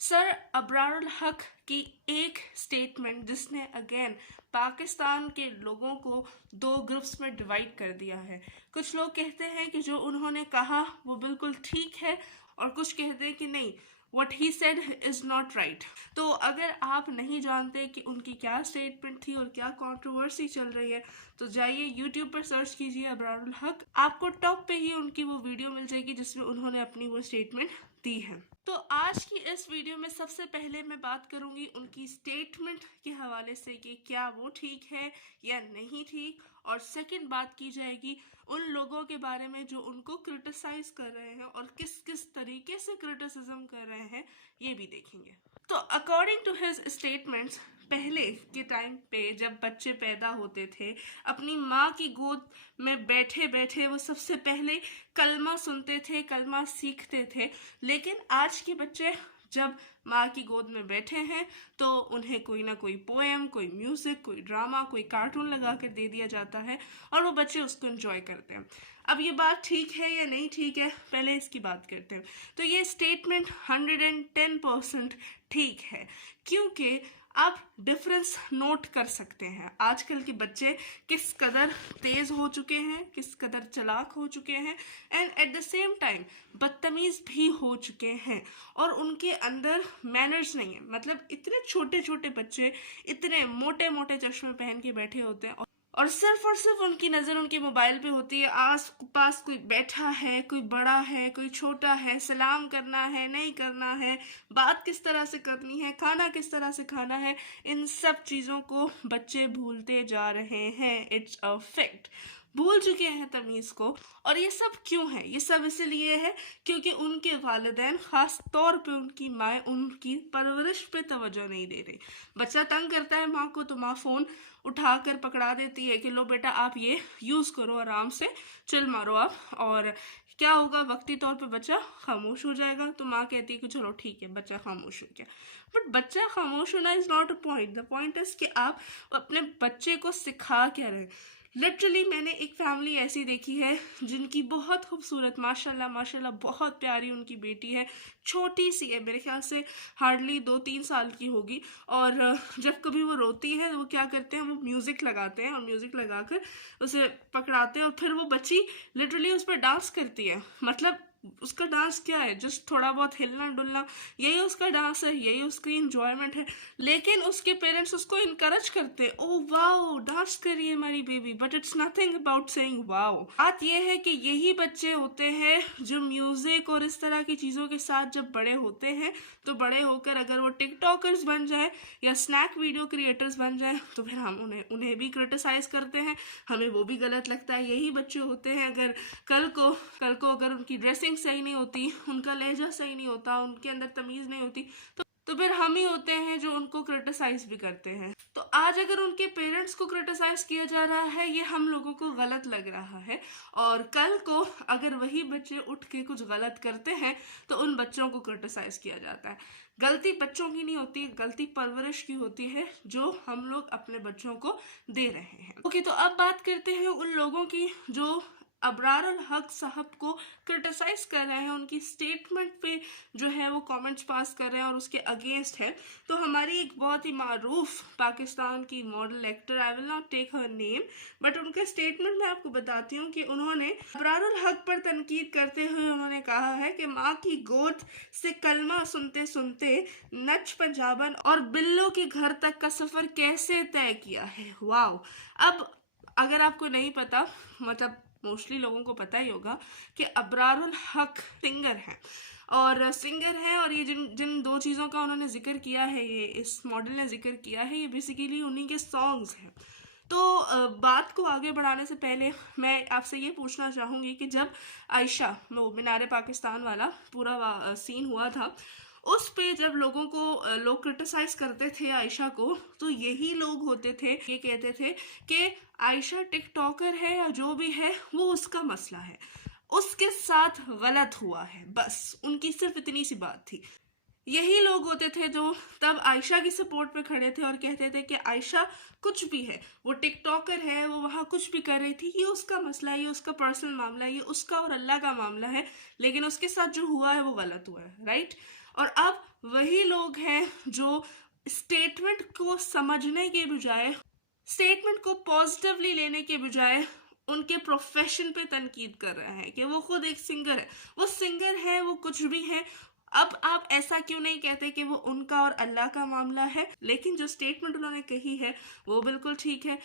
Sir Abrarul हक की एक स्टेटमेंट जिसने अगेन पाकिस्तान के लोगों को दो ग्रुप्स में डिवाइड कर दिया है। कुछ लोग कहते हैं कि जो उन्होंने कहा वो बिल्कुल ठीक है और कुछ कहते हैं कि नहीं, what he said is not right. तो अगर आप नहीं जानते कि उनकी क्या स्टेटमेंट थी और क्या कंट्रोवर्सी चल रही है तो जाइए यूट्यूब पर सर्च कीजिए अबरारुल हक, आपको टॉप पे ही उनकी वो वीडियो मिल जाएगी जिसमें उन्होंने अपनी वो स्टेटमेंट दी है। तो आज की इस वीडियो में सबसे पहले मैं बात करूंगी उनकी स्टेटमेंट के हवाले से कि क्या वो ठीक है या नहीं ठीक, और सेकंड बात की जाएगी उन लोगों के बारे में जो उनको क्रिटिसाइज कर रहे हैं और किस किस तरीके से क्रिटिसिज्म कर रहे हैं ये भी देखेंगे। तो अकॉर्डिंग टू हिज स्टेटमेंट्स, पहले के टाइम पे जब बच्चे पैदा होते थे अपनी माँ की गोद में बैठे बैठे वो सबसे पहले कलमा सुनते थे, कलमा सीखते थे। लेकिन आज के बच्चे जब माँ की गोद में बैठे हैं तो उन्हें कोई ना कोई पोएम, कोई म्यूजिक, कोई ड्रामा, कोई कार्टून लगा कर दे दिया जाता है और वो बच्चे उसको एंजॉय करते हैं। अब ये बात ठीक है या नहीं ठीक है, पहले इसकी बात करते हैं। तो ये स्टेटमेंट 110% ठीक है, क्योंकि आप डिफरेंस नोट कर सकते हैं आजकल के बच्चे किस कदर तेज हो चुके हैं, किस कदर चालाक हो चुके हैं and at the same time बदतमीज भी हो चुके हैं और उनके अंदर मैनर्स नहीं है। मतलब इतने छोटे छोटे बच्चे इतने मोटे मोटे चश्मे पहन के बैठे होते हैं और सिर्फ उनकी नज़र उनके मोबाइल पे होती है। आस पास कोई बैठा है, कोई बड़ा है, कोई छोटा है, सलाम करना है, नहीं करना है, बात किस तरह से करनी है, खाना किस तरह से खाना है, इन सब चीज़ों को बच्चे भूलते जा रहे हैं। इट्स अ फैक्ट, भूल चुके हैं तमीज़ को। और ये सब क्यों है? ये सब इसलिए है क्योंकि उनके वालिदैन, ख़ास तौर पे उनकी माँ, उनकी परवरिश पे तवज्जो नहीं दे रही। बच्चा तंग करता है माँ को तो माँ फ़ोन उठाकर पकड़ा देती है कि लो बेटा आप ये यूज़ करो, आराम से चिल मारो आप। और क्या होगा, वक्ती तौर पे बच्चा खामोश हो जाएगा तो माँ कहती है कि चलो ठीक है बच्चा खामोश हो गया। बट बच्चा खामोश होना is not a point. The point is कि आप अपने बच्चे को सिखा क्या रहे। लिटरली मैंने एक फैमिली ऐसी देखी है जिनकी बहुत खूबसूरत, माशाल्लाह माशाल्लाह, बहुत प्यारी उनकी बेटी है, छोटी सी है, मेरे ख्याल से हार्डली 2-3 साल की होगी। और जब कभी वो रोती है वो क्या करते हैं, वो म्यूज़िक लगाते हैं और म्यूज़िक लगाकर उसे पकड़ाते हैं और फिर वो बच्ची लिटरली उस पर डांस करती है। मतलब उसका डांस क्या है, जस्ट थोड़ा बहुत हिलना डुलना, यही उसका डांस है, यही उसकी इंजॉयमेंट है। लेकिन उसके पेरेंट्स उसको इनकरेज करते हैं, ओ वाओ डांस करिए हमारी baby, but it's nothing about saying wow. बात यह है कि यही बच्चे होते हैं जो म्यूजिक और इस तरह की चीज़ों के साथ जब बड़े होते हैं तो बड़े होकर अगर वो टिकटॉकर्स बन जाए या स्नैक वीडियो क्रिएटर्स बन जाए तो फिर हम उन्हें भी क्रिटिसाइज करते हैं, हमें वो भी गलत लगता है। यही बच्चे होते हैं अगर कल को अगर उनकी ड्रेसिंग सही नहीं होती, उनका लहजा सही नहीं होता, उनके अंदर तमीज़ नहीं होती तो फिर हम ही होते हैं जो उनको क्रिटिसाइज भी करते हैं। तो आज अगर उनके पेरेंट्स को क्रिटिसाइज किया जा रहा है ये हम लोगों को गलत लग रहा है, और कल को अगर वही बच्चे उठ के कुछ गलत करते हैं तो उन बच्चों को क्रिटिसाइज किया जाता है। गलती बच्चों की नहीं होती, गलती परवरिश की होती है जो हम लोग अपने बच्चों को दे रहे हैं। ओके, तो अब बात करते हैं उन लोगों की जो अबरारुल हक साहब को क्रिटिसाइज कर रहे हैं, उनकी स्टेटमेंट पे जो है वो कमेंट्स पास कर रहे हैं और उसके अगेंस्ट है। तो हमारी एक बहुत ही मारूफ पाकिस्तान की model actor, I will not take her name, but उनका स्टेटमेंट मैं आपको बताती हूँ कि उन्होंने अबरारुल हक पर तनकीद करते हुए उन्होंने कहा है कि माँ की गोद से कलमा सुनते सुनते नच पंजाबन और बिल्लो के घर तक का सफर कैसे तय किया है। वाओ। अब अगर आपको नहीं पता, मतलब मोस्टली लोगों को पता ही होगा कि अबरारुल हक सिंगर हैं और ये जिन जिन दो चीज़ों का उन्होंने जिक्र किया है, ये इस मॉडल ने जिक्र किया है, ये बेसिकली उन्हीं के सॉन्ग्स हैं। तो बात को आगे बढ़ाने से पहले मैं आपसे ये पूछना चाहूँगी कि जब आयशा, वो मीनार पाकिस्तान वाला पूरा सीन हुआ था, उस पे जब लोगों को लोग क्रिटिसाइज करते थे आयशा को, तो यही लोग होते थे, ये कहते थे कि आयशा टिकटॉकर है या जो भी है वो उसका मसला है, उसके साथ गलत हुआ है, बस उनकी सिर्फ इतनी सी बात थी। यही लोग होते थे जो तब आयशा की सपोर्ट पे खड़े थे और कहते थे कि आयशा कुछ भी है, वो टिकटॉकर है, वो वहाँ कुछ भी कर रही थी, ये उसका मसला है, ये उसका पर्सनल मामला है, ये उसका और अल्लाह का मामला है, लेकिन उसके साथ जो हुआ है वो गलत हुआ है, राइट। और अब वही लोग हैं जो स्टेटमेंट को समझने के बजाय, स्टेटमेंट को पॉजिटिवली लेने के बजाय उनके प्रोफेशन पे तनकीद कर रहे हैं कि वो खुद एक सिंगर है, वो सिंगर है, वो कुछ भी है। अब आप ऐसा क्यों नहीं कहते कि वो उनका और अल्लाह का मामला है, लेकिन जो स्टेटमेंट उन्होंने कही है वो बिल्कुल ठीक है।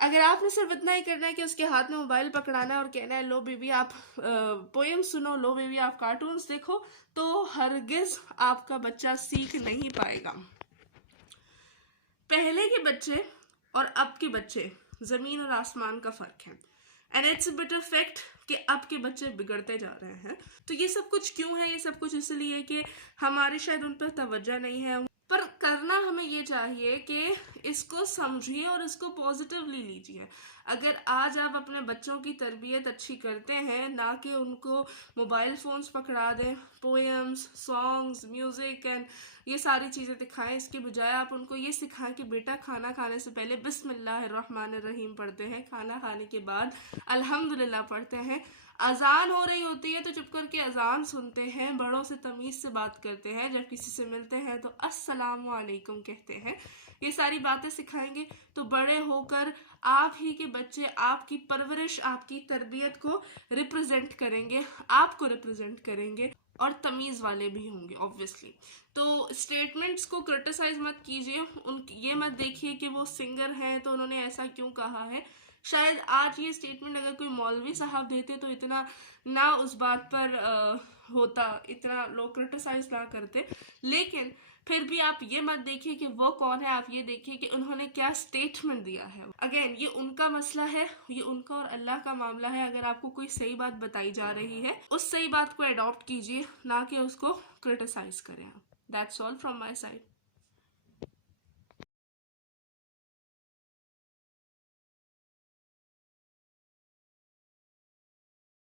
अगर आपने सिर्फ इतना ही करना है कि उसके हाथ में मोबाइल पकड़ाना है और कहना है लो बेबी आप पोएम सुनो, लो बेबी आप कार्टून्स देखो, तो हरगिज आपका बच्चा सीख नहीं पाएगा। पहले के बच्चे और अब के बच्चे जमीन और आसमान का फर्क है, and it's a bitter fact कि अब के बच्चे बिगड़ते जा रहे हैं। तो ये सब कुछ क्यों है? ये सब कुछ इसलिए कि हमारी शायद उन पर तवज्जो नहीं है, पर करना हमें ये चाहिए कि इसको समझिए और इसको पॉजिटिवली लीजिए। अगर आज आप अपने बच्चों की तरबियत अच्छी करते हैं, ना कि उनको मोबाइल फ़ोन्स पकड़ा दें, पोएम्स, सॉन्ग्स, म्यूज़िक एंड ये सारी चीज़ें दिखाएं, इसके बजाय आप उनको ये सिखाएं कि बेटा खाना खाने से पहले बिस्मिल्लाहिर्रहमानिर्रहीम पढ़ते हैं, खाना खाने के बाद अल्हम्दुलिल्लाह पढ़ते हैं, अजान हो रही होती है तो चुप करके अजान सुनते हैं, बड़ों से तमीज़ से बात करते हैं, जब किसी से मिलते हैं तो अस्सलाम वालेकुम कहते हैं। ये सारी बातें सिखाएंगे तो बड़े होकर आप ही के बच्चे आपकी परवरिश, आपकी तरबियत को रिप्रेजेंट करेंगे, आपको रिप्रेजेंट करेंगे और तमीज़ वाले भी होंगे ऑब्वियसली। तो स्टेटमेंट्स को क्रिटिसाइज मत कीजिए, उन ये मत देखिए कि वो सिंगर हैं तो उन्होंने ऐसा क्यों कहा है। शायद आज ये स्टेटमेंट अगर कोई मौलवी साहब देते तो इतना ना उस बात पर होता, इतना लोग क्रिटिसाइज ना करते, लेकिन फिर भी आप ये मत देखिए कि वो कौन है, आप ये देखिए कि उन्होंने क्या स्टेटमेंट दिया है। अगेन ये उनका मसला है, ये उनका और अल्लाह का मामला है। अगर आपको कोई सही बात बताई जा रही है, उस सही बात को अडॉप्ट कीजिए, ना कि उसको क्रिटिसाइज करें। That's all from my side.